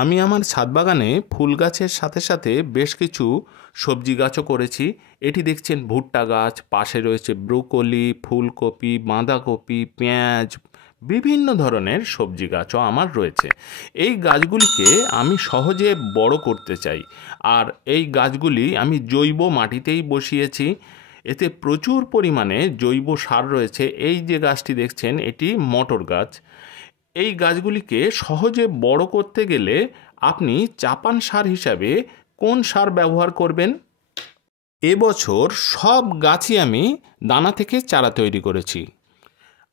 আমি আমার ছাদ বাগানে ফুল গাছের সাথে সাথে বেশ কিছু সবজি গাছও করেছি। এটি দেখছেন ভুট্টা গাছ, পাশে রয়েছে ব্রোকলি, ফুলকপি, বাঁধাকপি, পেঁয়াজ, বিভিন্ন ধরনের সবজি গাছও আমার রয়েছে। এই গাছগুলিকে আমি সহজে বড় করতে চাই, আর এই গাছগুলি আমি জৈব মাটিতেই বসিয়েছি। এতে প্রচুর পরিমাণে জৈব সার রয়েছে। এই যে গাছটি দেখছেন এটি মটর গাছ। এই গাছগুলিকে সহজে বড় করতে গেলে আপনি চাপান সার হিসাবে কোন সার ব্যবহার করবেন? এবছর সব গাছই আমি দানা থেকে চারা তৈরি করেছি।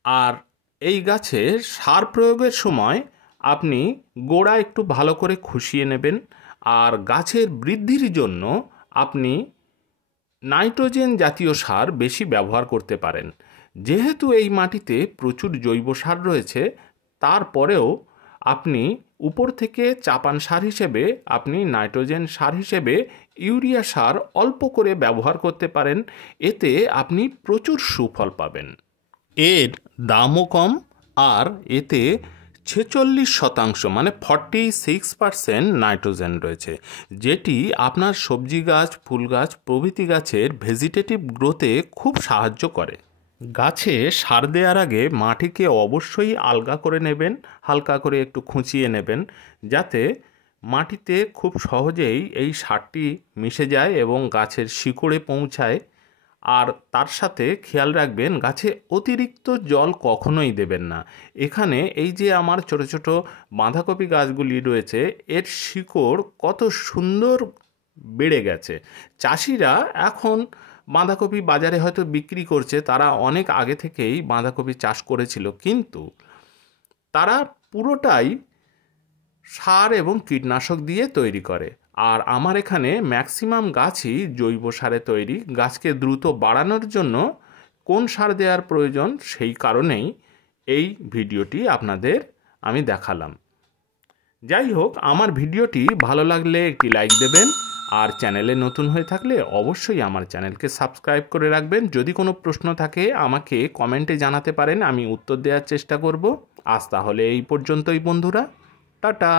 আর এই গাছের সার প্রয়োগের সময় আপনি গোড়া একটু ভালো করে খুশিয়ে নেবেন। আর গাছের বৃদ্ধির জন্য আপনি নাইট্রোজেন জাতীয় সার বেশি ব্যবহার করতে পারেন। যেহেতু এই মাটিতে প্রচুর জৈব সার রয়েছে, তারপরেও আপনি উপর থেকে চাপান সার হিসেবে আপনি নাইট্রোজেন সার হিসেবে ইউরিয়া সার অল্প করে ব্যবহার করতে পারেন। এতে আপনি প্রচুর সুফল পাবেন। এর দামও কম, আর এতে 46% মানে 46% নাইট্রোজেন রয়েছে, যেটি আপনার সবজি গাছ, ফুল গাছ প্রভৃতি গাছের ভেজিটেটিভ গ্রোথে খুব সাহায্য করে। গাছে সার দেওয়ার আগে মাটিকে অবশ্যই আলগা করে নেবেন, হালকা করে একটু খুঁচিয়ে নেবেন, যাতে মাটিতে খুব সহজেই এই সারটি মিশে যায় এবং গাছের শিকড়ে পৌঁছায়। আর তার সাথে খেয়াল রাখবেন গাছে অতিরিক্ত জল কখনোই দেবেন না। এখানে এই যে আমার ছোট ছোট বাঁধাকপি গাছগুলি রয়েছে, এর শিকড় কত সুন্দর বেড়ে গেছে। চাষিরা এখন বাঁধাকপি বাজারে হয়তো বিক্রি করছে, তারা অনেক আগে থেকেই বাঁধাকপি চাষ করেছিল, কিন্তু তারা পুরোটাই সার এবং কীটনাশক দিয়ে তৈরি করে। আর আমার এখানে ম্যাক্সিমাম গাছই জৈব সারে তৈরি। গাছকে দ্রুত বাড়ানোর জন্য কোন সার দেওয়ার প্রয়োজন সেই কারণেই এই ভিডিওটি আপনাদের আমি দেখালাম। যাই হোক, আমার ভিডিওটি ভালো লাগলে একটি লাইক দেবেন, আর চ্যানেলে নতুন হয়ে থাকলে অবশ্যই আমার চ্যানেলকে সাবস্ক্রাইব করে রাখবেন। যদি কোনো প্রশ্ন থাকে আমাকে কমেন্টে জানাতে পারেন, আমি উত্তর দেওয়ার চেষ্টা করব। আজ তাহলে এই পর্যন্তই বন্ধুরা, টাটা।